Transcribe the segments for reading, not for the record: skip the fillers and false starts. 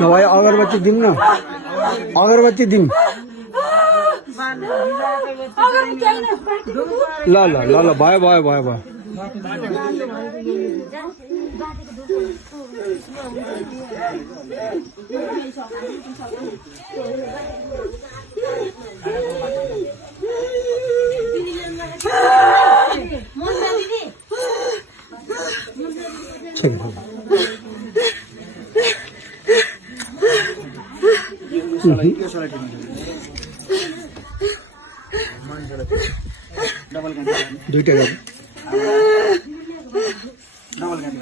भाइ अगरबत्ती दिम न अगरबत्ती दिम ल ल ल ल भयो भयो भयो भयो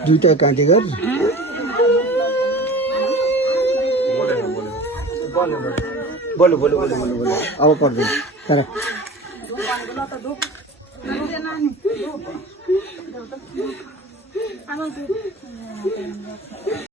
दुईटा काँटी गर बोलो बोलो बोलो बोलो बोलो अब पर्दैन तर